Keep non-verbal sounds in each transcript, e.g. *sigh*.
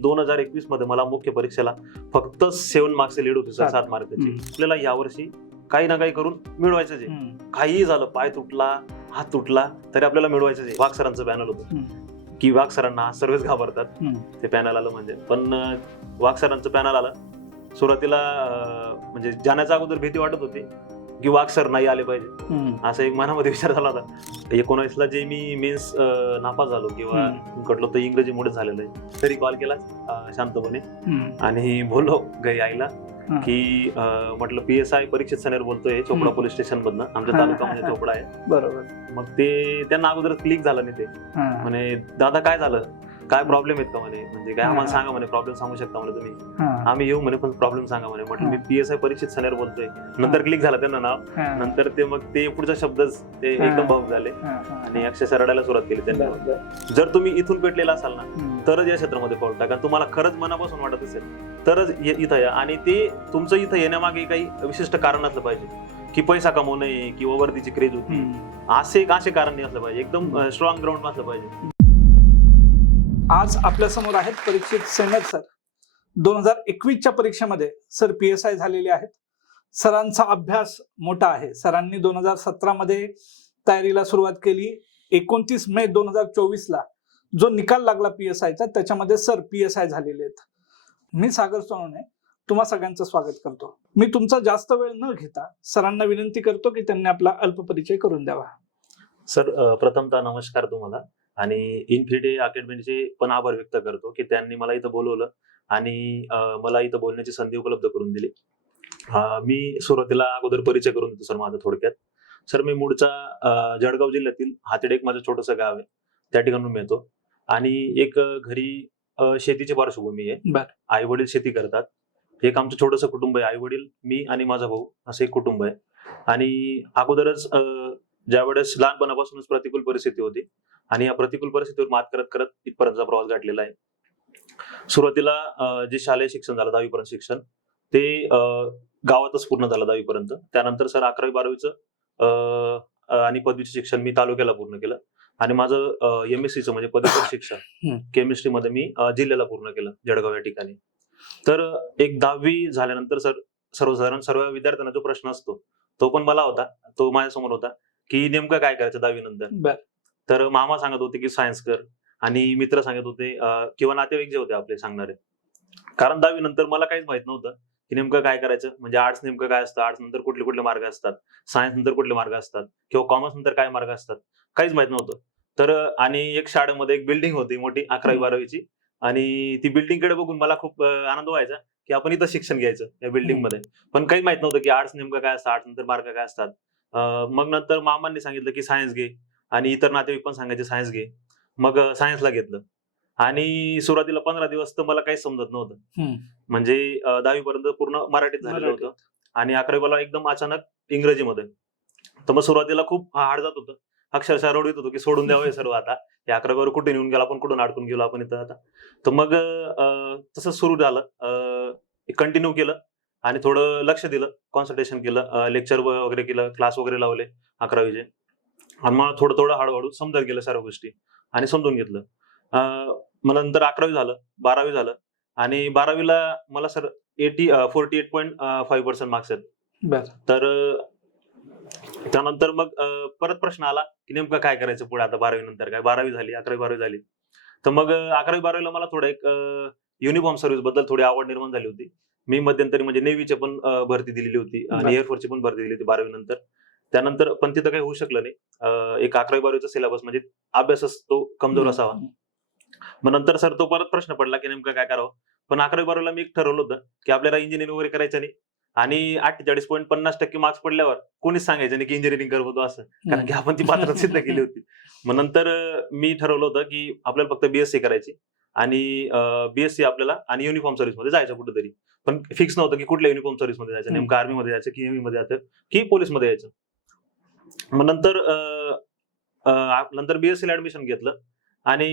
दोन हजार एकवीसमध्ये मला मुख्य परीक्षेला फक्त सेव्हन मार्क्स लीड होते सर सात. मार्काची हम्म. आपल्याला यावर्षी काही ना काही करून मिळवायचं आहे हम्म. काहीही झालं पाय तुटला हात तुटला तरी आपल्याला मिळवायचं आहे वाघ सरांचं पॅनल होतं. की वाघ सरांना सर्वच घाबरतात. ते पॅनल आलं म्हणजे पण वाघ सरांचं पॅनल आलं सुरुवातीला म्हणजे जाण्याच्या अगोदर भीती वाटत होती की वाघ सर नाही आले पाहिजे. असा एक मनामध्ये विचार झाला होता एकोणावीसला जे मी मेन्स नापास झालो किंवा. कटलो तर इंग्रजी मुळे झालेलं आहे तरी कॉल केला शांतपणे. आणि बोललो घरी आईला. की म्हटलं P S I Parikshit Saner बोलतोय चोपडा. पोलीस स्टेशन मधनं आमच्या तालुका म्हणजे. चोपडा आहे बरोबर मग ते त्यांना अगोदर क्लिक झालं नाही ते. म्हणे दादा काय झालं काय प्रॉब्लेम आहेत का म्हणे म्हणजे काय आम्हाला. सांगा म्हणे प्रॉब्लेम सांगू शकता म्हणे तुम्ही हा. आम्ही येऊ म्हणे पण प्रॉब्लेम सांगा म्हणे म्हटलं मी हा. P S I Parikshit Saner बोलतोय नंतर क्लिक झालं त्यांना नाव. नंतर ते मग ते पुढचा शब्दच ते. एकदम भाऊक झाले. आणि अक्षरशः रडायला सुरुवात केली त्यांनी. जर तुम्ही इथून पेटलेला असाल ना. तरच या क्षेत्रामध्ये पाऊल टाका तुम्हाला खरंच मनापासून वाटत असेल तरच इथं या आणि ते तुमचं इथं येण्यामागे काही विशिष्ट कारण असलं पाहिजे की पैसा कमवणे किंवा वर्दीची क्रेज होती. असे असे कारण नाही असलं पाहिजे एकदम स्ट्रॉंग ग्राउंड असलं पाहिजे आज आपल्यासमोर आहेत परीक्षित सेनर सर. दोन हजार एकवीसच्या परीक्षेमध्ये सर पी एस आय झालेले आहेत. सरांचा अभ्यास मोठा आहे. सरांनी दोन हजार सतरा मध्ये तयारीला सुरुवात केली. एकोणतीस मे दोन हजार चोवीस ला जो निकाल लागला पी एस आयचा त्याच्यामध्ये सर पी एस आय झालेले आहेत. मी सागर सोनवणे तुम्हा सगळ्यांचं स्वागत करतो. मी तुमचा जास्त वेळ न घेता सरांना विनंती करतो की त्यांनी आपला अल्पपरिचय करून द्यावा. सर प्रथमतः नमस्कार तुम्हाला. आणि इन्फिनिटी अकॅडमीचे पण आभार व्यक्त करतो की त्यांनी मला इथं बोलवलं आणि मला इथं बोलण्याची संधी उपलब्ध करून दिली. मी सुरुवातीला अगोदर परिचय करून देतो सर माझा थोडक्यात. सर मी मूळचा जळगाव जिल्ह्यातील हातेडे एक माझं छोटंसं गाव आहे. त्या ठिकाणून मी येतो. आणि एक घरी शेतीची पार्श्वभूमी आहे. आई वडील शेती करतात. एक आमचं छोटंसं कुटुंब आहे. आई वडील मी आणि माझा भाऊ असं एक कुटुंब आहे. आणि अगोदरच अ, ज्या वेळेस लहानपणापासूनच प्रतिकूल परिस्थिती होती आणि या प्रतिकूल परिस्थितीवर मात करत करत इथपर्यंतचा प्रवास गाठलेला आहे. सुरुवातीला जे शालेय शिक्षण झालं दहावीपर्यंत शिक्षण ते गावातच पूर्ण झालं दहावीपर्यंत. त्यानंतर सर अकरावी बारावीचं आणि पदवीचं शिक्षण मी तालुक्याला पूर्ण केलं. आणि माझं एम एस सीचं म्हणजे पदवीचं शिक्षण. केमिस्ट्रीमध्ये मी जिल्ह्याला पूर्ण केलं जळगाव या ठिकाणी. तर एक दहावी झाल्यानंतर सर सर्वसाधारण सर्व विद्यार्थ्यांना जो प्रश्न असतो तो पण मला होता तो माझ्यासमोर होता. की नेमकं काय करायचं दहावी नंतर बर. तर मामा सांगत होते की सायन्स कर. आणि मित्र सांगत होते किंवा नातेवाईक जे होते आपले सांगणारे. कारण दहावी नंतर मला काहीच माहीत नव्हतं की नेमकं काय करायचं. म्हणजे आर्ट्स नेमकं काय असतं? आर्ट्स नंतर कुठले कुठले मार्ग असतात? सायन्स नंतर कुठले मार्ग असतात? किंवा कॉमर्स नंतर काय मार्ग असतात? काहीच माहीत नव्हतं. तर आणि एक शाळेमध्ये एक बिल्डिंग होती मोठी अकरावी. बारावीची. आणि ती बिल्डिंगकडे बघून मला खूप आनंद व्हायचा की आपण इथं शिक्षण घ्यायचं या बिल्डिंगमध्ये पण काही माहीत नव्हतं की आर्ट्स नेमकं काय असतं? आर्ट्स नंतर मार्ग काय असतात? मग नंतर मामांनी सांगितलं की सायन्स घे आणि इतर नातेवाईक पण सांगायचे सायन्स घे. मग सायन्सला घेतलं. आणि सुरुवातीला पंधरा दिवस तर मला काहीच समजत नव्हतं. म्हणजे दहावी पर्यंत पूर्ण मराठीत झालेलं. होतं. आणि अकरावी मला एकदम अचानक इंग्रजीमध्ये. तर मग सुरुवातीला खूप हार्ड जात होतं. अक्षरशः रडवीत होतो की सोडून द्यावं हे सर्व आता. हे अकरावीवर कुठे नेऊन गेला आपण कुठून अडकून गेलो आपण इथं आता. तर मग तसं सुरू झालं. कंटिन्यू केलं. आणि थोडं लक्ष दिलं कॉन्सन्ट्रेशन केलं लेक्चर वगैरे केलं क्लास वगैरे लावले अकरावीचे. आणि मग थोडं थोडं हळूहळू समजत गेलं सर्व गोष्टी आणि समजून घेतलं. मग नंतर अकरावी झालं बारावी झालं आणि बारावीला मला sir eighty forty eight point five percent marks आहेत. तर त्यानंतर मग परत प्रश्न आला की नेमकं काय करायचं पुढे आता बारावी नंतर? काय बारावी झाली अकरावी बारावी झाली. तर मग अकरावी बारावीला मला थोडं एक युनिफॉर्म सर्व्हिसबद्दल थोडी आवड निर्माण झाली होती. मी मध्यंतरी म्हणजे नेव्हीची पण भरती दिलेली होती. आणि. एअरफोर्सची पण भरती दिली होती बारावी नंतर. त्यानंतर पण तिथं काही होऊ शकलं नाही. एक अकरावी बारावीचा सिलेबस म्हणजे अभ्यासच तो कमजोर असावा. मग नंतर सर तो परत प्रश्न पडला की नेमकं काय करावं? पण अकरावी बारावीला मी एक ठरवलं होतं की आपल्याला इंजिनिअरिंग वगैरे करायचं नाही. आणि अठ्ठेचाळीस पॉईंट पन्नास टक्के मार्क्स पडल्यावर कोणीच सांगायचं नाही की इंजिनिअरिंग करतो असं. कारण की आपण ती पात्र सिद्ध केली होती. मग नंतर मी ठरवलं होतं की आपल्याला फक्त बीएससी करायची. आणि बीएससी आपल्याला आणि युनिफॉर्म सर्व्हिसमध्ये जायचं कुठेतरी. पण फिक्स नव्हतं की कुठल्या युनिफॉर्म सर्व्हिसमध्ये जायचं. नेमकं आर्मी मध्ये जायचं की मध्ये जायचं की पोलीसमध्ये यायचं. मग नंतर नंतर बीएससी ला ऍडमिशन घेतलं आणि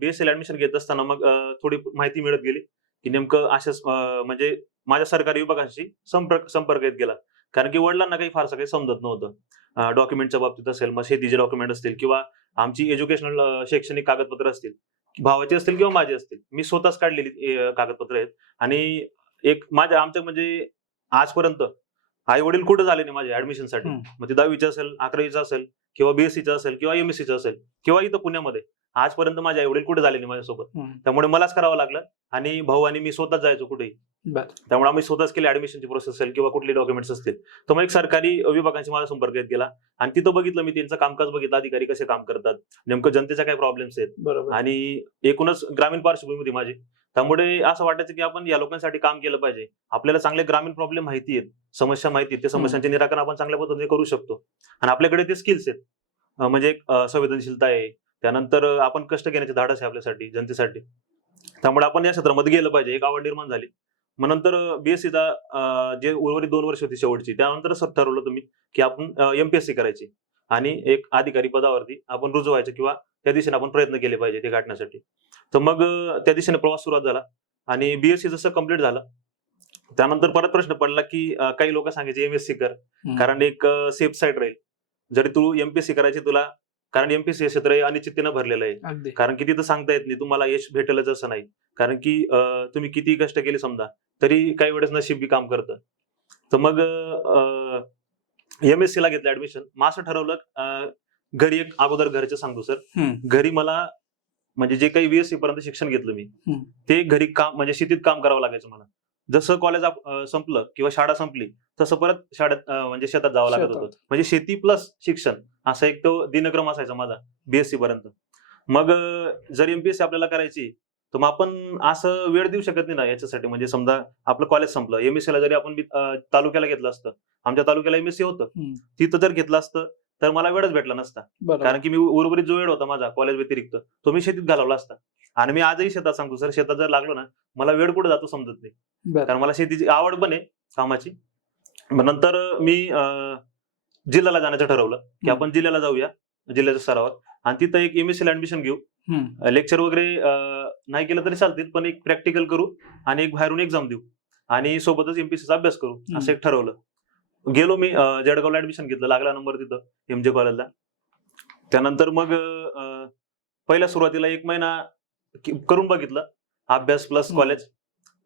बीएससी ला ऍडमिशन घेत असताना मग थोडी माहिती मिळत गेली की नेमकं अशाच अं, म्हणजे माझ्या सरकारी विभागाशी संपर्क संपर्क येत गेला. कारण की वडिलांना काही फारसं काही समजत नव्हतं. डॉक्युमेंटच्या बाबतीत असेल मग शेतीचे डॉक्युमेंट असतील किंवा आमची एज्युकेशनल शैक्षणिक कागदपत्र असतील भावाचे असतील किंवा माझे असतील मी स्वतःच काढलेली कागदपत्र आहेत. आणि एक माझ्या आमच्या म्हणजे आजपर्यंत आई वडील कुठे झाले नाही माझ्या ऍडमिशनसाठी. मग ते दहावीचं असेल अकरावीचं असेल किंवा बीएससीचं असेल किंवा एमएससीचं असेल किंवा इथं पुण्यामध्ये. आजपर्यंत माझे आई वडील कुठे झाले नाही माझ्यासोबत. त्यामुळे मलाच करावं लागलं. आणि भाऊ आणि मी स्वतःच जायचो कुठेही. त्यामुळे आम्ही स्वतःच केली ऍडमिशनची प्रोसेस असेल किंवा कुठले डॉक्युमेंट्स असतील. तर मग एक सरकारी विभागांशी माझा संपर्क येत गेला. आणि तिथं बघितलं मी त्यांचं कामकाज बघितलं अधिकारी कसे काम करतात नेमकं जनतेच्या काय प्रॉब्लेम्स आहेत. आणि एकूणच ग्रामीण पार्श्वभूमी होती माझी. त्यामुळे असं वाटायचं की आपण या लोकांसाठी काम केलं पाहिजे. आपल्याला चांगले ग्रामीण प्रॉब्लेम माहिती आहेत. समस्या माहिती आहेत. त्या समस्यांचे निराकरण आपण चांगल्या पद्धतीने करू शकतो. आणि आपल्याकडे ते स्किल्स आहेत. म्हणजे संवेदनशीलता आहे. त्यानंतर आपण कष्ट घेण्याचे धाडस आहे आपल्यासाठी जनतेसाठी. त्यामुळे आपण या क्षेत्रामध्ये गेलं पाहिजे. एक आवड निर्माण झाली. मग नंतर बीएससीचा जे उर्वरित दोन वर्ष होती शेवटची त्यानंतर ठरवलं तुम्ही की आपण एमपीएससी करायची. आणि एक अधिकारी पदावरती आपण रुजू व्हायचं किंवा त्या दिशेने आपण प्रयत्न केले पाहिजे ते गाठण्यासाठी. तर मग त्या दिशेने प्रवास सुरुवात झाला आणि बीएससी जसं कंप्लीट झालं त्यानंतर परत प्रश्न पडला की काही लोक सांगायचे एमएससी कर. कारण एक सेफ साईड राहील. जरी तू एमपीएससी करायची तुला कारण एमपीएससी हे क्षेत्र हे अनिश्चिततेनं भरलेलं आहे. कारण की तिथं सांगता येत नाही तुम्हाला यश भेटेलच असं नाही. कारण की तुम्ही किती कष्ट केले समजा तरी काही वेळेस नशीब बी काम करतं. तर मग एम एस सी ला घेतलं ऍडमिशन मग असं ठरवलं घरी एक अगोदर घरचं सांगतो सर. घरी मला म्हणजे जे काही बीएससी पर्यंत शिक्षण घेतलं मी. ते घरी काम म्हणजे शेतीत काम करावं लागायचं मला जसं कॉलेज संपलं किंवा शाळा संपली तसं परत शाळेत म्हणजे शेतात जावं लागत होतं. म्हणजे शेती प्लस शिक्षण असा एक तो दिनक्रम असायचा माझा बीएससी पर्यंत मग जर एमपीएससी आपल्याला करायची तर मग आपण असं वेळ देऊ शकत नाही ना याच्यासाठी म्हणजे समजा आपलं कॉलेज संपलं एमएससी ला जरी आपण तालुक्याला घेतलं असतं आमच्या तालुक्याला एमएससी होतं. तिथं जर घेतलं असतं तर मला वेळच भेटला नसता. कारण की मी उर्वरित जो वेळ होता माझा कॉलेज व्यतिरिक्त तो मी शेतीत घालवला असता. आणि मी आजही शेतात सांगतो सर शेतात जर लागलो ना मला वेळ कुठे जातो समजत नाही. कारण मला शेतीची आवड पण आहे कामाची. नंतर मी जिल्ह्याला जाण्याचं ठरवलं की. आपण जिल्ह्याला जाऊया जिल्ह्याच्या स्तरावर. आणि तिथं एक एमएससी ला ऍडमिशन घेऊ. लेक्चर वगैरे नाही केलं तरी चालतील पण एक प्रॅक्टिकल करू आणि एक बाहेरून एक्झाम देऊ. आणि सोबतच एमपीसीचा अभ्यास करू असं एक ठरवलं. गेलो मी जळगावला ऍडमिशन घेतलं लागला नंबर तिथं एम जे कॉलेजला त्यानंतर मग पहिल्या सुरुवातीला एक महिना करून बघितलं अभ्यास प्लस. कॉलेज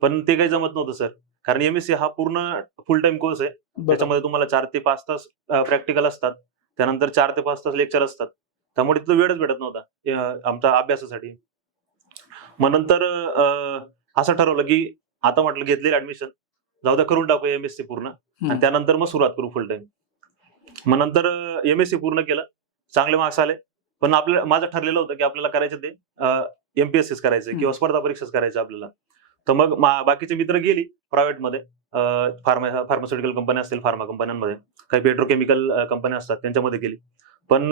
पण ते काही जमत नव्हतं सर कारण एमएससी हा पूर्ण फुल टाइम कोर्स आहे. त्याच्यामध्ये तुम्हाला चार ते पाच तास प्रॅक्टिकल असतात. त्यानंतर चार ते पाच तास लेक्चर असतात. त्यामुळे तिथं वेळच भेटत नव्हता आमच्या अभ्यासासाठी. मग नंतर असं ठरवलं की आता म्हटलं घेतलेली ऍडमिशन जाऊ द्या करून टाकू एमएससी पूर्ण. हम्म. आणि त्यानंतर मग सुरुवात करू फुल टाइम मग नंतर एमएससी पूर्ण केलं. चांगले मार्क्स आले. पण आपलं माझं ठरलेलं होतं की आपल्याला करायचं ते एमपीएससीच करायचं. किंवा स्पर्धा परीक्षाच करायचं आपल्याला. तर मग बाकीचे मित्र गेली प्रायव्हेटमध्ये फार्मा फार्मास्युटिकल कंपन्या असतील फार्मा कंपन्यांमध्ये काही पेट्रोकेमिकल कंपन्या असतात त्यांच्यामध्ये गेली. पण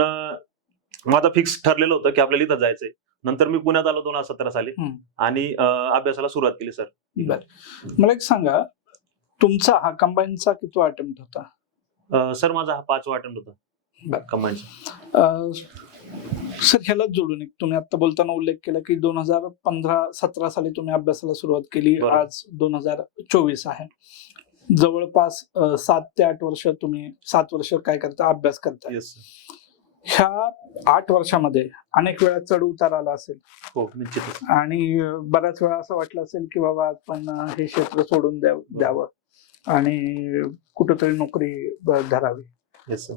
माझं फिक्स ठरलेलं होतं की आपल्याला इथं जायचंय. नंतर मी पुण्यात आलो दोन हजार सतरा साली. आणि अभ्यासाला सुरुवात केली सर. मला एक सांगा तुमचा हा कंबाईनचा किती अटेम्प्ट होता? सर माझा हा पाचवा अटेम्प्ट होता. कंबाईनचा सर ह्यालाच जोडून एक तुम्ही आता बोलताना उल्लेख केला की दोन हजार पंधरा सतरा साली तुम्ही अभ्यासाला सुरुवात केली. आज दोन हजार चोवीस आहे. जवळपास सात ते आठ वर्ष तुम्ही सात वर्ष काय करता? अभ्यास करता येस ह्या आठ वर्षामध्ये अनेक वेळा चढ उतार आला असेल. हो निश्चित आणि बऱ्याच वेळा असं वाटलं असेल की बाबा आपण हे क्षेत्र सोडून द्याव द्यावं. आणि कुठंतरी नोकरी धरावी. सर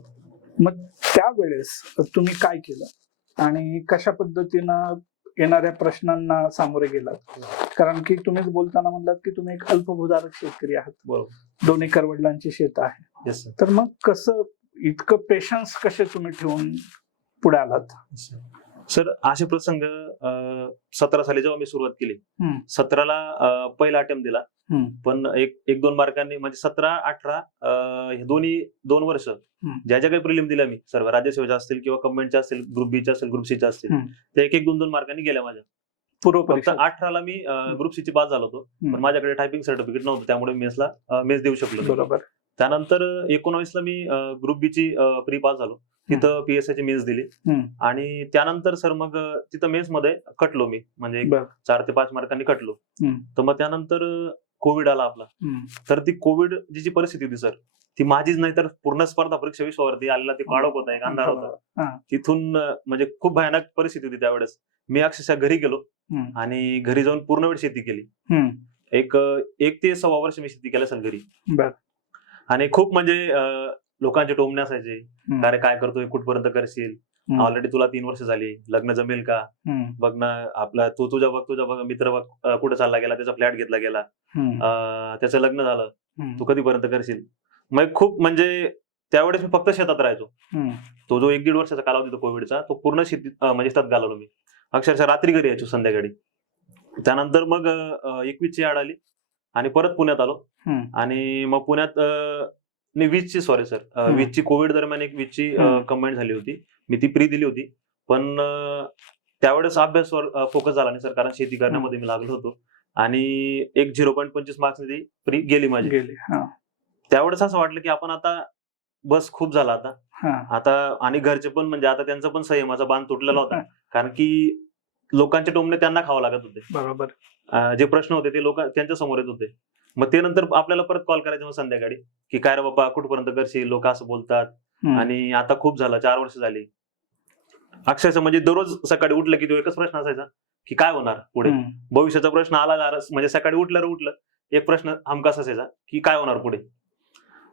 मग त्यावेळेस तुम्ही काय केलं? आणि कशा पद्धतीनं येणाऱ्या प्रश्नांना सामोरे गेलात? कारण की तुम्हीच बोलताना म्हणलात की तुम्ही एक अल्पभूधारक शेतकरी आहात. बरोबर. दोन एकर वडिलांची शेत आहे. सर तर मग कसं इतकं पेशन्स कसे तुम्ही ठेवून पुढे आलात? सर असे प्रसंग सतरा साली जेव्हा मी सुरुवात केली. सतराला पहिला अटेम्प्ट दिला. पण एक एक दोन मार्कांनी म्हणजे सतरा अठरा हे दोन्ही दोन वर्ष ज्या ज्या काही प्रिलिम दिल्या मी सर्व राज्यसेवेच्या असतील किंवा कमेंटच्या असतील ग्रुप बीच्या असतील ग्रुप सीच्या असतील हम्म. त्या एक एक दोन दोन मार्कांनी गेल्या माझ्या पूर्व फक्त अठराला मी ग्रुप सीची पास झालो होतो. पण माझ्याकडे टायपिंग सर्टिफिकेट नव्हतं त्यामुळे मेसला मेस देऊ शकलो. बरोबर त्यानंतर एकोणावीसला मी ग्रुप बी ची प्री पास झालो तिथं पीएसआय ची मेन्स दिली. आणि त्यानंतर सर मग तिथं मेन्समध्ये कटलो मी म्हणजे. चार ते पाच मार्कांनी कटलो. तर मग त्यानंतर कोविड आला आपला. तर ती कोविड जी जी परिस्थिती होती सर ती माझीच नाही तर पूर्ण स्पर्धा परीक्षा विश्वावरती आलेला ती काळोख होता एक अंधार होता. तिथून म्हणजे खूप भयानक परिस्थिती होती त्यावेळेस मी अक्षरशः घरी गेलो. आणि घरी जाऊन पूर्ण वेळ शेती केली. एक एक ते सव्वा वर्ष मी शेती केली असेल घरी. आणि खूप म्हणजे लोकांचे टोमणे असायचे. अरे काय करतोय कुठपर्यंत करशील. ऑलरेडी तुला तीन वर्ष झाली. लग्न जमेल का. बघ ना आपला तू तुझा बघ तुझा बघ मित्र बघ कुठे चालला गेला त्याचा फ्लॅट घेतला गेला. त्याचं लग्न झालं. तू कधीपर्यंत करशील? मग खूप म्हणजे त्यावेळेस मी फक्त शेतात राहायचो. तो जो एक दीड वर्षाचा कालावधी तो कोविडचा तो पूर्ण शेतीत अं, म्हणजे शेतात घालवलो मी. अक्षरशः रात्री घरी यायचो संध्याकाळी. त्यानंतर मग एकवीसची आड आली आणि परत पुण्यात आलो. आणि मग पुण्यात वीसची सॉरी सर. वीसची कोविड दरम्यान एक वीसची. कंबाईन झाली होती. मी ती प्री दिली होती. पण त्यावेळेस अभ्यासवर फोकस झाला नाही सर कारण शेती करण्यामध्ये मी लागलो होतो. आणि एक झिरो पॉईंट पंचवीस मार्क्स ती प्री गेली माझी. गेले हा. त्यावेळेस असं वाटलं की आपण आता बस खूप झाला आता. हा. आता आणि घरचे पण म्हणजे आता त्यांचा पण संयमाचा बांध तुटलेला होता. कारण की लोकांचे टोमणे त्यांना खावं लागत होते. बरोबर. जे प्रश्न होते ते लोक त्यांच्यासमोर येत होते. मग ते नंतर आपल्याला परत कॉल करायचे मग संध्याकाळी. की काय रे बाप्पा कुठपर्यंत करशील लोक असं बोलतात. आणि आता खूप झालं चार वर्ष झाली. अक्षरशः म्हणजे दररोज सकाळी उठलं की तो एकच प्रश्न असायचा की काय होणार पुढे. भविष्याचा प्रश्न आला म्हणजे सकाळी उठल्यावर उठलं एक प्रश्न हमखास असायचा की काय होणार पुढे?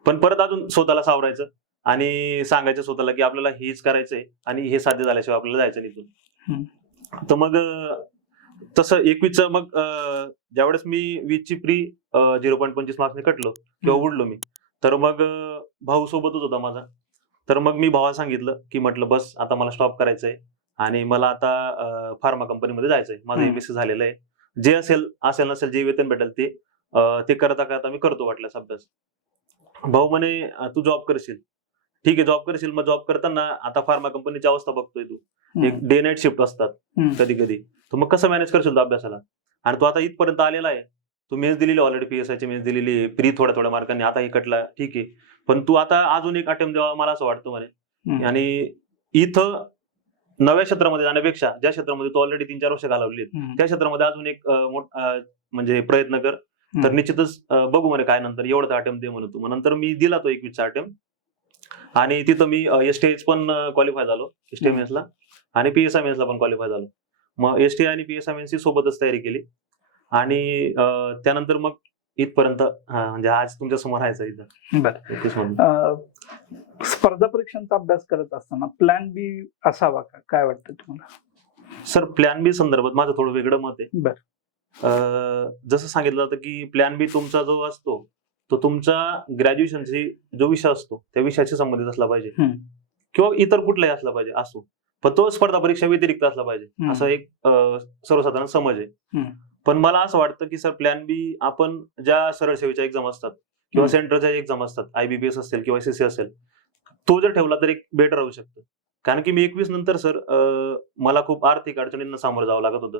पण परत अजून स्वतःला सावरायचं आणि सांगायचं स्वतःला की आपल्याला हेच करायचंय आणि हे साध्य झाल्याशिवाय आपल्याला जायचं इथून तर मग तसं एकवीसचं मग ज्यावेळेस मी वीसची प्री झिरो पॉईंट पंचवीस मार्क्सने कटलो किंवा. उडलो मी तर मग भाऊ सोबतच होता माझा. तर मग मी भावाला सांगितलं की म्हटलं बस आता मला स्टॉप करायचंय आणि मला आता फार्मा कंपनीमध्ये जायचंय. माझं. एमएससी झालेलं आहे. जे असेल असेल नसेल जे वेतन भेटेल ते ते करता करता मी करतो वाटल्यास अभ्यास. भाऊ म्हणे तू जॉब करशील. ठीक आहे जॉब करशील. मग जॉब करताना आता फार्मा कंपनीची अवस्था बघतोय तू. एक. डे नाईट शिफ्ट असतात. कधी कधी तर मग कसं मॅनेज करशील तू अभ्यासाला? आणि तो आता इथपर्यंत आलेला आहे. तू मेन्स दिलेली ऑलरेडी पीएसआयची मेन्स दिलेली आहे. प्री थोड्या थोड्या मार्कांनी. आता हे कटला ठीक आहे. पण तू आता अजून एक अटेम्प्ट द्यावा मला असं वाटतं हम्म. आणि इथं नव्या क्षेत्रामध्ये जाण्यापेक्षा ज्या क्षेत्रामध्ये तू ऑलरेडी तीन चार वर्ष घालवली. त्या क्षेत्रामध्ये अजून एक म्हणजे प्रयत्न कर तर. निश्चितच बघू म्हणे काय नंतर एवढा अटेम्प्ट दे म्हणून तू नंतर मी दिला तो एकवीसचा अटेम्प्ट आणि तिथं मी एस टी पण क्वालिफाय झालो एस टी हम्म. ला आणि पीएसआय ला पण क्वालिफाय झालो मग एस टी आणि पीएसआय ची सोबतच तयारी केली आणि त्यानंतर मग इथपर्यंत म्हणजे आज तुमच्यासमोर आहे इथं बरं. स्पर्धा परीक्षांचा अभ्यास करत असताना प्लॅन बी असावा का काय वाटतं तुम्हाला सर प्लॅन बी संदर्भात माझं थोडं वेगळं मत आहे बर. जसं सांगितलं जातं की प्लॅन बी तुमचा जो असतो तो तुमचा ग्रॅज्युएशनची जो विषय असतो त्या विषयाशी संबंधित असला पाहिजे. किंवा इतर कुठलाही असला पाहिजे असो पण तो स्पर्धा परीक्षा व्यतिरिक्त असला पाहिजे. असं एक सर्वसाधारण समज आहे. पण मला असं वाटतं की सर प्लॅन बी आपण ज्या सरळ सेवेच्या एक्झाम असतात किंवा. सेंटरच्या एक्झाम असतात आयबीपीएस असेल किंवा एसएससी असेल तो जर ठेवला तर एक बेटर राहू शकतं. कारण की मी एकवीस नंतर सर मला खूप आर्थिक अडचणींना सामोरं जावं लागत होतं.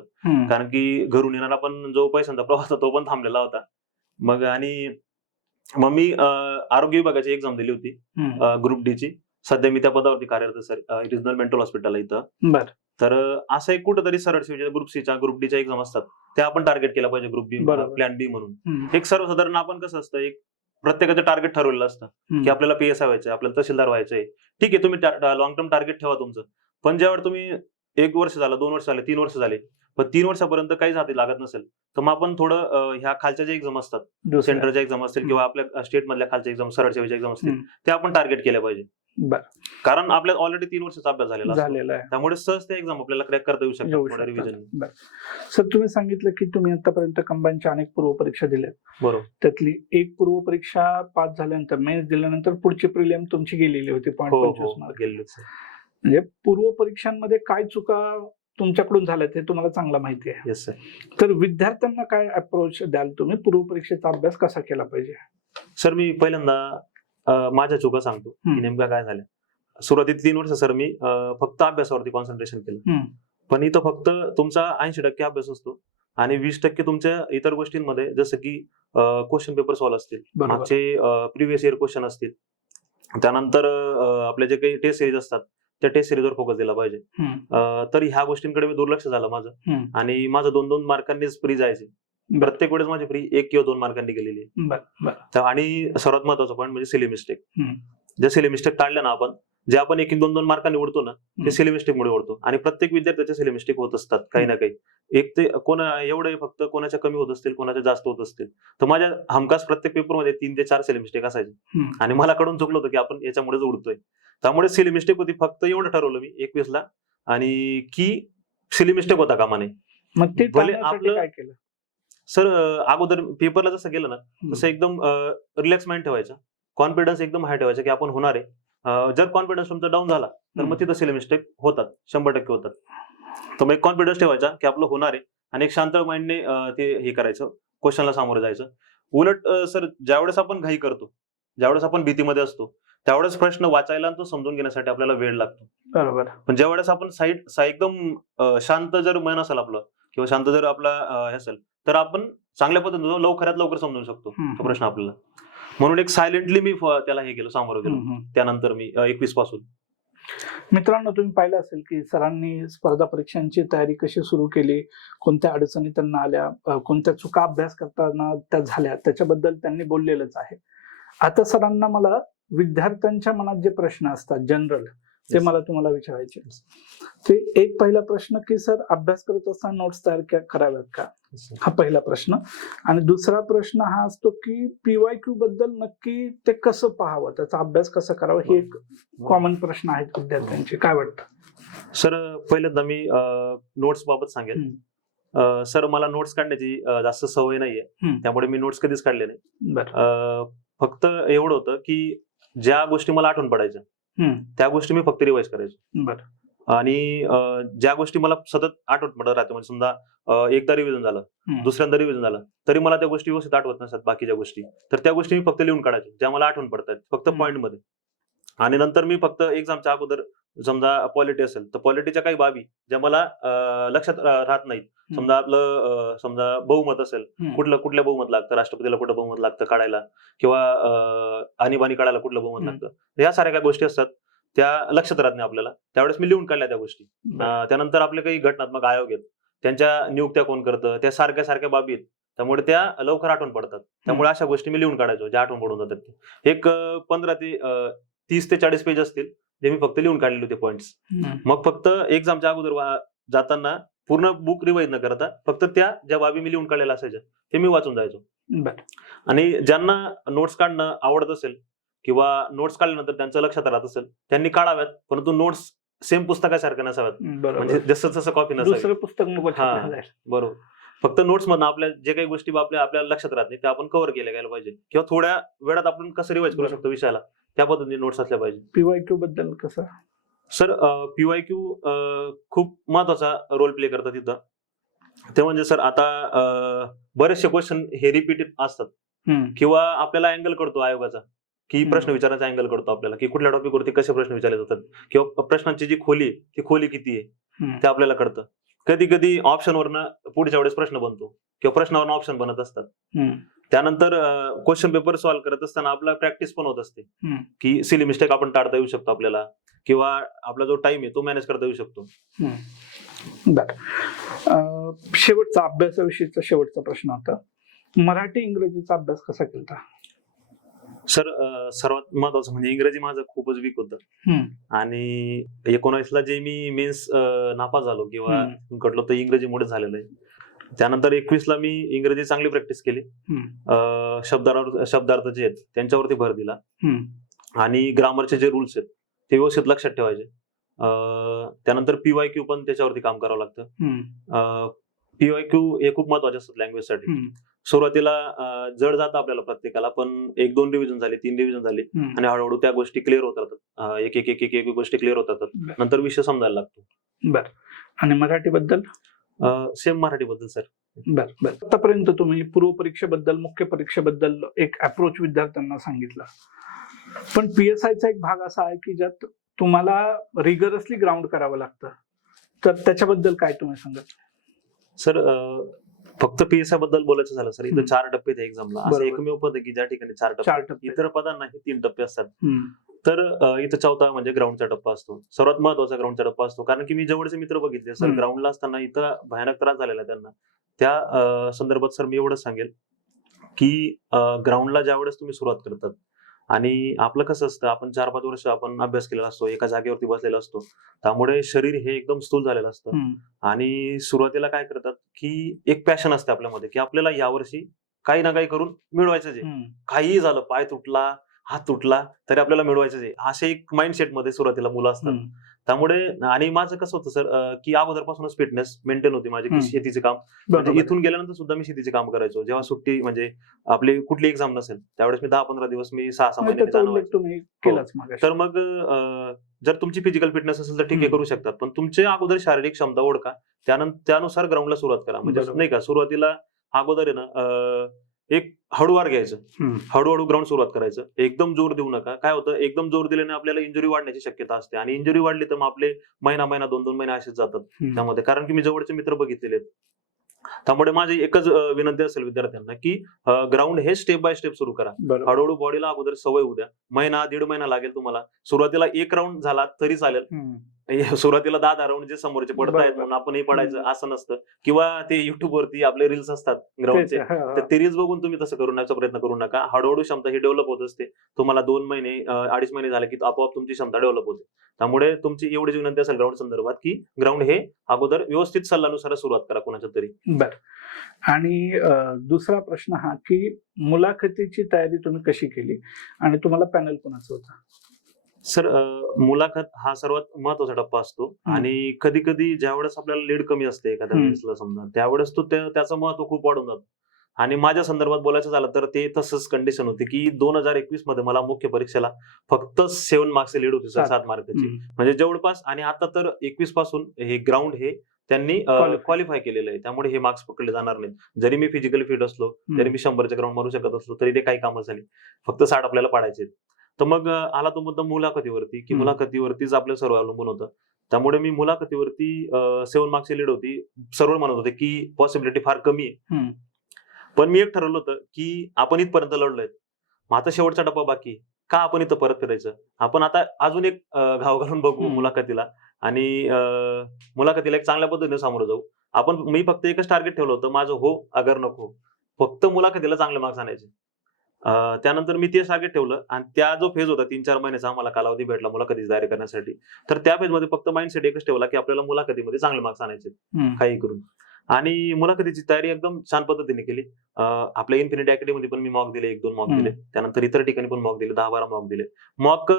कारण की घरून येणारा पण जो पैशांचा प्रवास होता तो पण थांबलेला होता. मग आणि मग मी आरोग्य विभागाची एक्झाम दिली होती. ग्रुप डी ची. सध्या मी त्या पदावरती कार्यरत सर. रिजनल मेंटल हॉस्पिटल इथं. तर असं एक कुठंतरी सरळ सेवेच्या ग्रुप सीच्या ग्रुप डीच्या एक्झाम असतात त्या आपण टार्गेट केला पाहिजे ग्रुप बी बरोबर. प्लॅन बी म्हणून हम्म. एक सर्वसाधारण आपण कसं असतं एक प्रत्येकाचं टार्गेट ठरवलेलं असतं हम्म. की आपल्याला पीएसआय व्हायचंय आपल्याला तहसीलदार व्हायचंय ठीक आहे तुम्ही लॉंग टर्म टार्गेट ठेवा तुमचं पण ज्यावेळी तुम्ही एक वर्ष झालं दोन वर्ष झाले तीन वर्ष झाले पण तीन वर्षापर्यंत काहीच हाती लागत नसेल तर मग आपण थोडं अं, ह्या खालच्या ज्या एक्झाम असतात दुसरं. सेंटरच्या एक्झाम असतील किंवा आपल्या स्टेट मधल्या खालच्या एक्झाम सरळ सेवेच्या एक्झाम असतील हम्म. त्या आपण टार्गेट केल्या पाहिजे बर. कारण आपल्या ऑलरेडी तीन वर्षाचा अभ्यास झालेला झालेलं आहे. त्यामुळे सहज त्या एक्झाम आपल्याला क्रॅक करता येऊ शकतात. रिव्हिजन सर तुम्ही सांगितलं की तुम्ही आतापर्यंत कंबाईनच्या अनेक पूर्वपरीक्षा दिल्या बरोबर. त्यातली एक पूर्वपरीक्षा पास झाल्यानंतर मेन्स दिल्यानंतर पुढची प्रिलियम तुमची गेलेली होती पॉईंट हो पंचवीस हो मार्क गेलेलो म्हणजे पूर्वपरीक्षांमध्ये काय चुका तुमच्याकडून झाल्या ते तुम्हाला चांगला माहिती आहे. येस सर तर विद्यार्थ्यांना काय अप्रोच द्याल तुम्ही? पूर्वपरीक्षेचा अभ्यास कसा केला पाहिजे? सर मी पहिल्यांदा माझ्या चुका सांगतो की. नेमक्या काय झाल्या सुरुवातीत तीन वर्ष सर मी फक्त अभ्यासावरती कॉन्सन्ट्रेशन केलं. पण इथं फक्त तुमचा ऐंशी टक्के अभ्यास असतो आणि वीस टक्के तुमच्या इतर गोष्टींमध्ये जसं की क्वेश्चन पेपर सॉल्व्ह असतील मागचे प्रिव्हियस इयर क्वेश्चन असतील. त्यानंतर आपले जे काही टेस्ट सिरीज असतात त्या टेस्ट सिरीजवर फोकस दिला पाहिजे. तर ह्या गोष्टींकडे मी दुर्लक्ष झालं माझं. आणि माझं दोन दोन मार्कांनीच प्री जायचे. प्रत्येक वेळेस माझी फ्री एक किंवा दोन मार्कांनी गेलेली आहे. आणि सर्वात महत्त्वाचा पॉईंट म्हणजे सिली मिस्टेक. ज्या सिली मिस्टेक टाळल्या ना आपण जे आपण एक एक दोन दोन मार्कांनी उडतो ना. ते सिली मिस्टेक मुळे उडतो आणि प्रत्येक विद्यार्थ्याचे सिली मिस्टेक होत असतात काही ना काही. एक ते कोणा एवढे फक्त कोणाच्या कमी होत असतील कोणाच्या जास्त होत असतील. तर माझ्या हमखास प्रत्येक पेपरमध्ये तीन ते चार सिली मिस्टेक असायचे. आणि मला कडून चुकलं होतं की आपण याच्यामुळेच उडतोय त्यामुळे सिली मिस्टेक होती फक्त एवढं ठरवलं मी एकवीस ला आणि की सिली मिस्टेक होता कामा नये. मग ते आपलं- काय केलं? सर अगोदर पेपरला जसं गेलं ना. तसं एकदम रिलॅक्स माइंड ठेवायचा. कॉन्फिडन्स एकदम हाय ठेवायचा की आपण होणार आहे. जर कॉन्फिडन्स तुमचा डाऊन झाला तर मग तिथं सिली मिस्टेक होतात. शंभर टक्के होतात. तर मग एक कॉन्फिडन्स ठेवायचा की आपलं होणार आहे आणि एक शांत माइंडने ते हे करायचं क्वेश्चनला सामोरं जायचं. उलट सर ज्यावेळेस आपण घाई करतो ज्यावेळेस आपण भीतीमध्ये असतो त्यावेळेस प्रश्न वाचायला आणि तो समजून घेण्यासाठी आपल्याला वेळ लागतो. बरोबर. पण ज्यावेळेस आपण साईड एकदम शांत जर मन असेल आपलं किंवा शांत जर आपला हे असेल तर आपण चांगल्या पद्धतीने लवकरात लवकर समजून शकतो. तो प्रश्न आपल्याला. म्हणून एक सायलेंटली मी त्याला हे केलं सामोरं गेलो. त्यानंतर मी एकवीसपासून. मित्रांनो तुम्ही पाहिलं असेल की सरांनी स्पर्धा परीक्षांची तयारी कशी सुरू केली? कोणत्या अडचणी त्यांना आल्या? कोणत्या चुका अभ्यास करताना त्या झाल्या? त्याच्याबद्दल त्यांनी बोललेलंच आहे. आता सरांना मला विद्यार्थ्यांच्या मनात जे प्रश्न असतात जनरल ते. मला तुम्हाला विचारायचे ते एक पहिला प्रश्न की सर अभ्यास करत असताना नोट्स तयार कराव्यात का? हा पहिला प्रश्न. आणि दुसरा प्रश्न हा असतो की पीवाय क्यू बद्दल नक्की ते कसं पाहावं? त्याचा अभ्यास कसा करावा? हे एक कॉमन प्रश्न आहेत विद्यार्थ्यांचे. काय वाटतं? सर पहिल्यांदा मी नोट्स बाबत सांगेल. सर मला नोट्स काढण्याची जास्त सवय नाहीये. त्यामुळे मी नोट्स कधीच काढले नाही. फक्त एवढं होतं की ज्या गोष्टी मला आठवण पडायच्या. त्या गोष्टी मी फक्त रिवाईज करायचो. बरं. आणि ज्या गोष्टी मला सतत आठवत पडत राहते म्हणजे समजा एकदा रिव्हिजन झालं. दुसऱ्यांदा रिव्हिजन झालं तरी मला त्या गोष्टी व्यवस्थित आठवत नसतात बाकीच्या गोष्टी तर त्या गोष्टी मी फक्त लिहून काढायचो ज्या मला आठवण पडतात फक्त. पॉईंटमध्ये आणि नंतर मी फक्त एक्झामच्या अगोदर समजा पॉलिटी असेल तर पॉलिटीच्या काही बाबी ज्या मला लक्षात राहत नाहीत समजा आपलं समजा बहुमत असेल. कुठलं कुठलं बहुमत लागतं राष्ट्रपतीला कुठलं बहुमत लागतं काढायला किंवा आणीबाणी काढायला कुठलं बहुमत. लागतं या साऱ्या काही गोष्टी असतात त्या लक्षात राहत नाही आपल्याला. त्यावेळेस मी लिहून काढल्या त्या गोष्टी. त्यानंतर आपले काही घटनात्मक आयोग आहेत. त्यांच्या नियुक्त्या कोण करतं त्या सारख्या सारख्या बाबी आहेत. त्यामुळे त्या लवकर आठवण पडतात. त्यामुळे अशा गोष्टी मी लिहून काढायचो ज्या आठवण पडून जातात. एक पंधरा ते तीस ते चाळीस पेज असतील जे मी फक्त लिहून काढलेले होते पॉईंट्स. मग फक्त एक्झामच्या अगोदर जाताना पूर्ण बुक रिवाईज न करता फक्त त्या ज्या बाबी मी लिहून काढलेल्या असायच्या ते मी वाचून जायचो. आणि ज्यांना नोट्स काढणं आवडत असेल किंवा नोट्स काढल्यानंतर त्यांचं लक्षात राहत असेल त्यांनी काढाव्यात परंतु नोट्स सेम पुस्तकासारख्या नसाव्यात म्हणजे जसं तसं कॉपी दुसरं पुस्तक हा. बरोबर. फक्त नोट्स मधनं आपल्या जे काही गोष्टी आपल्या आपल्याला लक्षात राहत नाही त्या आपण कव्हर केल्या गेल्या पाहिजे किंवा थोड्या वेळात आपण कसं रिवाईज करू. शकतो विषयाला त्या पद्धतीने नोट्स असल्या पाहिजे PYQ बद्दल कसं? सर पीवाय क्यू खूप महत्त्वाचा रोल प्ले करतात तिथं ते म्हणजे सर आता बरेचसे क्वेश्चन हे रिपीटेड असतात. किंवा आपल्याला अँगल कळतो आयोगाचा. की प्रश्न. विचारायचा अँगल करतो आपल्याला की कुठल्या टॉपिकवरती कसे प्रश्न विचारले जातात? किंवा प्रश्नांची जी खोली आहे, ती खोली किती आहे. ते आपल्याला कळतं. कधी कधी ऑप्शनवरनं पुढच्या वेळेस प्रश्न बनतो किंवा प्रश्नावरनं ऑप्शन बनत असतात. त्यानंतर क्वेश्चन पेपर सॉल्व्ह करत असताना आपला प्रॅक्टिस पण होत असते. की सिली मिस्टेक आपण टाळता येऊ शकतो आपल्याला किंवा आपला जो टाइम आहे तो मॅनेज करता येऊ शकतो. शेवटचा अभ्यासाविषयीचा शेवटचा प्रश्न होता. मराठी इंग्रजीचा अभ्यास कसा केला सर सर्वात महत्वाचं म्हणजे इंग्रजी माझं खूपच वीक होतं. आणि एकोणावीसला जे मी मेन्स नापास झालो किंवा घडलो तर इंग्रजीमुळे झालेलं आहे त्यानंतर एकवीसला मी इंग्रजी चांगली प्रॅक्टिस केली. अं, शब्दार्थ जे आहेत त्यांच्यावरती भर दिला. आणि ग्रामरचे जे रूल्स आहेत ते व्यवस्थित लक्षात ठेवायचे त्यानंतर पीवाय क्यू पण त्याच्यावरती काम करावं लागतं. पीवाय क्यू हे खूप महत्त्वाचे असतात लँग्वेजसाठी. सुरुवातीला जड जातं आपल्याला प्रत्येकाला पण एक दोन रिव्हिजन झाले तीन रिव्हिजन झाले. आणि हळूहळू त्या गोष्टी क्लिअर होत राहतात एक एक एक एक एक गोष्टी क्लिअर होत राहतात बरं. नंतर विषय समजायला लागतो. बरं. आणि मराठीबद्दल? सेम मराठीबद्दल सर बर बर. आतापर्यंत तुम्ही पूर्व परीक्षेबद्दल मुख्य परीक्षेबद्दल एक अप्रोच विद्यार्थ्यांना सांगितला. पण पीएसआयचा एक भाग असा आहे की ज्यात तुम्हाला रिगरसली ग्राउंड करावं लागतं. तर त्याच्याबद्दल काय तुम्ही सांगत सर फक्त पीएसआयबद्दल बोलायचं झालं सर इथं. चार टप्पे आहेत एक्झामला असं. एकमेव पद की ज्या ठिकाणी चार टप्पे इतर पदांना हे तीन टप्पे असतात. तर इथं चौथा म्हणजे ग्राउंडचा टप्पा असतो सर्वात महत्त्वाचा ग्राउंडचा टप्पा असतो कारण की मी जवळचे मित्र बघितले सर. ग्राउंडला असताना इथं भयानक त्रास झालेला त्यांना त्या संदर्भात सर मी एवढंच सांगेल की ग्राउंडला ज्या वेळेस तुम्ही सुरुवात करतात आणि आपलं कसं असतं आपण चार पाच वर्ष आपण अभ्यास केलेला असतो एका जागेवरती बसलेला असतो त्यामुळे शरीर हे एकदम स्थूल झालेलं असतं. आणि सुरुवातीला काय करतात की एक पॅशन असते आपल्यामध्ये की आपल्याला यावर्षी काही ना काही करून मिळवायचं हम्म. काहीही झालं पाय तुटला हात तुटला तरी आपल्याला मिळवायचं आहे असे एक माइंडसेटमध्ये सुरुवातीला मुलं असतात. त्यामुळे आणि माझं कसं होतं सर की अगोदरपासूनच फिटनेस मेंटेन होती माझी की. शेतीचे काम म्हणजे. इथून गेल्यानंतर सुद्धा मी शेतीचे काम करायचो जेव्हा सुट्टी म्हणजे आपली कुठली एक्झाम नसेल त्यावेळेस मी दहा पंधरा दिवस मी सहा सहा म्हणजे महिने. तर मग जर तुमची फिजिकल फिटनेस असेल तर ठीक आहे. करू शकतात पण तुमचे अगोदर शारीरिक क्षमता ओळखा त्यानंतर त्यानुसार ग्राउंडला सुरुवात करा म्हणजे. नाही का सुरुवातीला अगोदर आहे ना एक हळूवार घ्यायचं. हळूहळू ग्राउंड सुरुवात करायचं. एकदम जोर देऊ नका. काय होतं? एकदम जोर दिल्याने आपल्याला इंजुरी वाढण्याची शक्यता असते. आणि इंजुरी वाढली तर मग आपले महिना महिना दोन दोन महिने असेच जातात. त्यामध्ये. कारण की मी जवळचे मित्र बघितलेले आहेत. त्यामुळे माझी एकच विनंती असेल विद्यार्थ्यांना की ग्राउंड हे स्टेप बाय स्टेप सुरू करा. हळूहळू बॉडीला अगोदर सवय होऊ द्या. महिना दीड महिना लागेल तुम्हाला. सुरुवातीला एक राऊंड झाला तरी चालेल. *laughs* सुरुवातीला दहा दहा राऊंड जे समोरचे पडतायत. म्हणून आपणही पडायचं. असं नसतं. किंवा ते युट्यूब वरती आपले रील्स असतात ग्राउंडचे तर. ते रील्स बघून तुम्ही तसं करण्याचा प्रयत्न करू नका. हळूहळू क्षमता ही डेव्हलप होत असते. तुम्हाला दोन महिने अडीच महिने झाले की आपोआप तुमची क्षमता डेव्हलप होते. त्यामुळे तुमची एवढीच विनंती असेल ग्राउंड संदर्भात की ग्राउंड हे अगोदर व्यवस्थित सल्ल्यानुसार सुरुवात करा कोणाच्या तरी. बर. आणि दुसरा प्रश्न हा की मुलाखतीची तयारी तुम्ही कशी केली? आणि तुम्हाला पॅनल कोणाचं होतं? सर मुलाखत हा सर्वात महत्त्वाचा टप्पा असतो. आणि कधी कधी ज्यावेळेस आपल्याला लीड कमी असते एखाद्या. वेळेसला समजा त्यावेळेस तो त्या- त्याचं महत्त्व खूप वाढून जातं आणि माझ्या संदर्भात बोलायचं झालं तर ते तसंच कंडिशन होती की दोन हजार एकवीसमध्ये मला मुख्य परीक्षेला फक्त सेव्हन मार्क्सची लीड होती सर सात. मार्काची. म्हणजे जवळपास आणि आता तर एकवीसपासून हे ग्राउंड हे त्यांनी. क्वालिफाय केलेलं आहे त्यामुळे हे मार्क्स पकडले जाणार नाहीत जरी मी फिजिकली फिट असलो जरी मी शंभरच्या ग्राउंड मारू शकत असलो तरी ते काही कामच झाली फक्त साठ आपल्याला पाडायचे तर मग आला तो मुद्दा मुलाखतीवरती की. मुलाखतीवरतीच आपलं सर्व अवलंबून होतं. त्यामुळे मी मुलाखतीवरती सेव्हन मार्क्सची लीड होती. सर्व म्हणत होते की पॉसिबिलिटी फार कमी आहे. पण मी एक ठरवलं होतं की आपण इथपर्यंत लढलोय. मग आता शेवटचा टप्पा बाकी. का आपण इथं परत फिरायचं? आपण आता अजून एक घाव घालून बघू. मुलाखतीला. आणि मुलाखतीला एक चांगल्या पद्धतीने सामोरं जाऊ. आपण मी फक्त एकच टार्गेट ठेवलं होतं. माझं हो अगर नको. फक्त मुलाखतीला चांगले मार्क्स आणायचे. त्यानंतर मी ते टार्गेट ठेवलं आणि त्या जो फेज होता तीन चार महिन्याचा आम्हाला कालावधी भेटला मुलाखतीची तयारी करण्यासाठी. तर त्या फेजमध्ये फक्त माइंडसेट एकच ठेवला की आपल्याला मुलाखतीमध्ये चांगले मार्क्स आणायचे. काही करून. आणि मुलाखतीची तयारी एकदम छान पद्धतीने केली. आपल्या इन्फिनिटी अकॅडमीमध्ये पण मी मॉक दिले एक दोन मॉक. दिले. त्यानंतर इतर ठिकाणी पण मॉक दिले दहा बारा मॉक दिले मॉक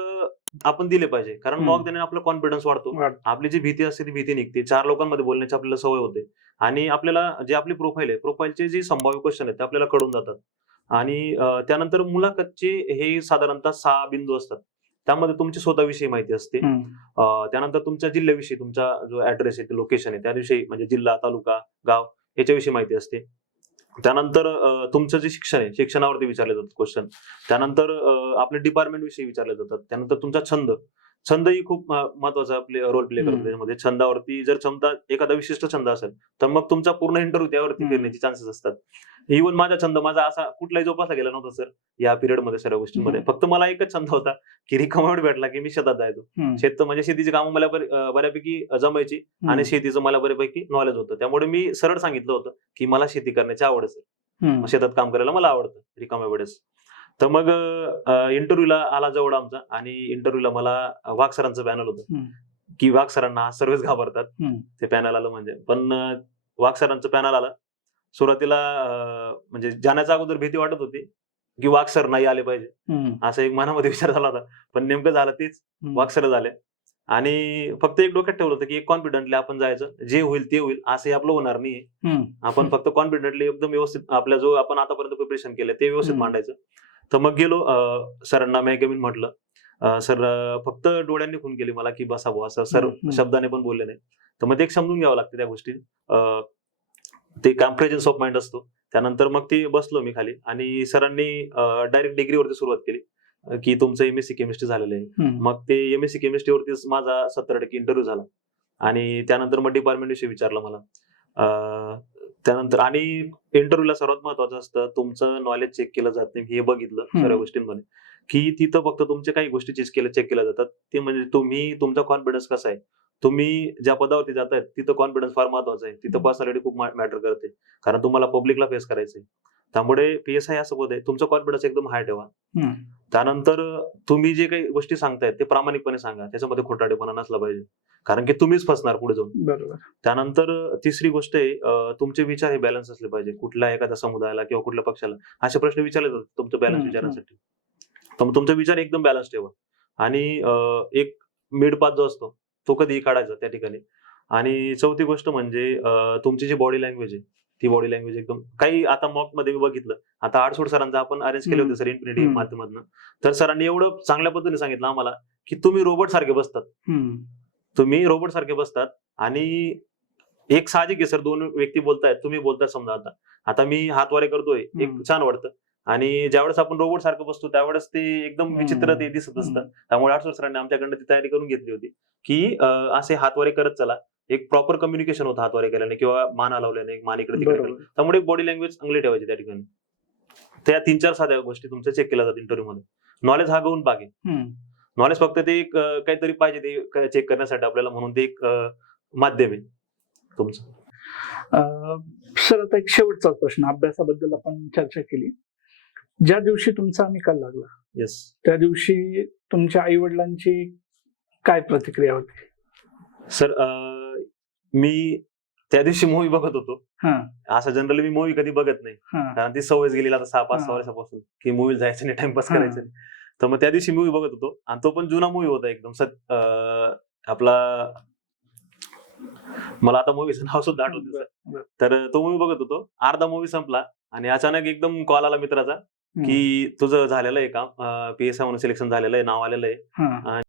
आपण दिले पाहिजे. कारण. मॉक देण्याने आपला कॉन्फिडन्स वाढतो. वाढ- आपली जी भीती असते ती भीती निघते. चार लोकांमध्ये बोलण्याची आपल्याला सवय होते. आणि आपल्याला जे आपली प्रोफाईल आहे प्रोफाईलचे जे संभाव्य क्वेश्चन आहेत ते आपल्याला कळून जातात. आणि त्यानंतर मुलाखतचे हे साधारणतः सहा बिंदू असतात. त्यामध्ये तुमची स्वतःविषयी माहिती असते. त्यानंतर तुमच्या जिल्ह्याविषयी तुमचा जो ऍड्रेस आहे लोकेशन आहे त्याविषयी म्हणजे जिल्हा तालुका गाव याच्याविषयी माहिती असते. त्यानंतर तुमचं जे शिक्षण आहे शिक्षणावरती विचारले जातात क्वेश्चन त्यानंतर आपल्या डिपार्टमेंट विषयी विचारले जातात. त्यानंतर तुमचा छंद. छंद ही खूप महत्त्वाचा प्ले रोल प्ले करतो. त्याच्यामध्ये छंदावरती जर क्षमता एखादा विशिष्ट छंद असेल तर मग तुमचा पूर्ण इंटरव्ह्यू त्यावरती. फिरण्याचे चान्सेस असतात इव्हन माझा छंद माझा असा कुठलाही जोपासला गेला नव्हता सर या पिरियडमध्ये सर्व गोष्टींमध्ये फक्त मला एकच छंद होता की रिकामा वेळ भेटला की मी शेतात जायचो. शेत म्हणजे शेतीची कामं मला बऱ्यापैकी जमायची आणि. शेतीचं मला बऱ्यापैकी नॉलेज होतं त्यामुळे मी सरळ सांगितलं होतं की मला शेती करण्याची आवड असेल. शेतात काम करायला मला आवडतं रिकाम्या वेळेस तर मग इंटरव्ह्यूला आला जवळ आमचा आणि इंटरव्ह्यूला मला वाघ सरांचं पॅनल होतं. की वाघ सरांना सर्वच घाबरतात. ते पॅनल आलं म्हणजे पण वाघ सरांचं पॅनल आलं सुरुवातीला म्हणजे जाण्याच्या अगोदर भीती वाटत होती की वाघ सर नाही आले पाहिजे. असं एक मनामध्ये विचार झाला होता पण नेमकं झालं तेच हम्म. वाक्सर झाले आणि फक्त एक डोक्यात ठेवलं होतं की एक कॉन्फिडंटली आपण जायचं जे होईल ते होईल असं आपलं होणार नाही. आपण फक्त कॉन्फिडंटली एकदम व्यवस्थित आपल्या जो आपण आतापर्यंत प्रिपरेशन केलं ते व्यवस्थित. मांडायचं तर मग गेलो सरांना मॅगमिन म्हटलं सर फक्त डोळ्यांनी खून केली मला की बसा बुवा असं सर. शब्दाने पण बोलले नाही. तर मग ते एक समजून घ्यावं लागते त्या गोष्टी. ते काम प्रेझेन्स ऑफ माइंड असतो. त्यानंतर मग ते बसलो मी खाली आणि सरांनी डायरेक्ट डिग्रीवरती सुरुवात केली की तुमचं एमएससी केमिस्ट्री झालेलं आहे. मग ते एमएससी केमिस्ट्रीवरतीच माझा सत्तर टक्के इंटरव्ह्यू झाला आणि त्यानंतर मग डिपार्टमेंट विषयी विचारलं मला. त्यानंतर आणि इंटरव्ह्यूला सर्वात महत्वाचं असतं तुमचं नॉलेज चेक केलं जात नाही हे बघितलं. सर्व गोष्टींमध्ये. की तिथं फक्त तुमचे काही गोष्टी चेक केल्या चेक केल्या जातात. ते म्हणजे तुम्ही तुमचा कॉन्फिडन्स कसा आहे? तुम्ही ज्या पदावरती जातायत तिथं कॉन्फिडन्स फार महत्त्वाचा आहे. तिथं. पर्सनॅलिटी खूप मॅटर करते. कारण तुम्हाला पब्लिकला फेस करायचंय. त्यामुळे पीएसआय असं पद आहे. तुमचा कॉन्फिडन्स एकदम हाय ठेवा. त्यानंतर तुम्ही जे काही गोष्टी सांगतायत ते प्रामाणिकपणे सांगा. त्याच्यामध्ये खोटाडेपणा नसला पाहिजे. कारण की तुम्हीच फसणार पुढे जाऊन. बरोबर. त्यानंतर तिसरी गोष्ट आहे तुमचे विचार हे बॅलन्स असले पाहिजे. कुठल्या एखाद्या समुदायाला किंवा कुठल्या पक्षाला. असे प्रश्न विचारले जातात तुमचं बॅलन्स विचारण्यासाठी तर तुमचा विचार एकदम बॅलन्स ठेवा. आणि एक मिड पाथ जो असतो तो कधीही काढायचा त्या ठिकाणी. आणि चौथी गोष्ट म्हणजे तुमची जी बॉडी लँग्वेज आहे ती बॉडी लँग्वेज एकदम काही आता मॉकमध्ये मी बघितलं आता आठसोड सरांचा आपण अरेंज केले. होते सर इन्फिनिटी. माध्यमातून तर सरांनी एवढं चांगल्या पद्धतीने सांगितलं आम्हाला की तुम्ही रोबोट सारखे बसतात. तुम्ही रोबोट सारखे बसतात आणि एक साहजिक आहे सर दोन व्यक्ती बोलतायत तुम्ही बोलताय समजा आता आता मी हातवारे करतोय एक. छान वाटतं आणि ज्यावेळेस आपण रोबोट सारखं बसतो त्यावेळेस ते एकदम विचित्र. ते दिसत असतं. त्यामुळे आठवड सरांनी आमच्याकडनं ती तयारी करून घेतली होती की असे हातवारे करत चला एक प्रॉपर कम्युनिकेशन होतं हातवारे केल्याने किंवा मान हलवल्याने मान इकडे तिकडे बरोबर. त्यामुळे बॉडी लँग्वेज चांगली ठेवायची त्या ठिकाणी. त्या तीन चार साध्या गोष्टी तुमच्या चेक केल्या जातात इंटरव्ह्यू मध्ये. नॉलेज हा गहून हम्म. नॉलेज फक्त ते एक अं, काहीतरी पाहिजे ते चेक करण्यासाठी आपल्याला म्हणून ते एक अं, माध्यम आहे. तुमचं. अं, सर आता एक शेवटचा प्रश्न. अभ्यासाबद्दल आपण चर्चा केली. ज्या दिवशी तुमचा निकाल लागला येस त्या दिवशी तुमच्या आई वडिलांची काय प्रतिक्रिया होती? सर मी त्या दिवशी मूवी बघत होतो हा असं जनरली मी मूवी कधी बघत नाही कारण ती सवयच गेली आता सहा पाच. सहा वर्षापासून की मूवी जायचं नाही टाइमपास. करायचं. तर मग त्या दिवशी मूवी बघत होतो आणि तो पण जुना मूवी होता एकदम आपला मला आता मूवीचं नाव सुद्धा आठवत. तर तो मूवी बघत होतो अर्धा मूवी संपला आणि अचानक एकदम कॉल आला मित्राचा. की तुझं झालेलं आहे का पीएसआय म्हणून सिलेक्शन झालेलं आहे नाव आलेलं आहे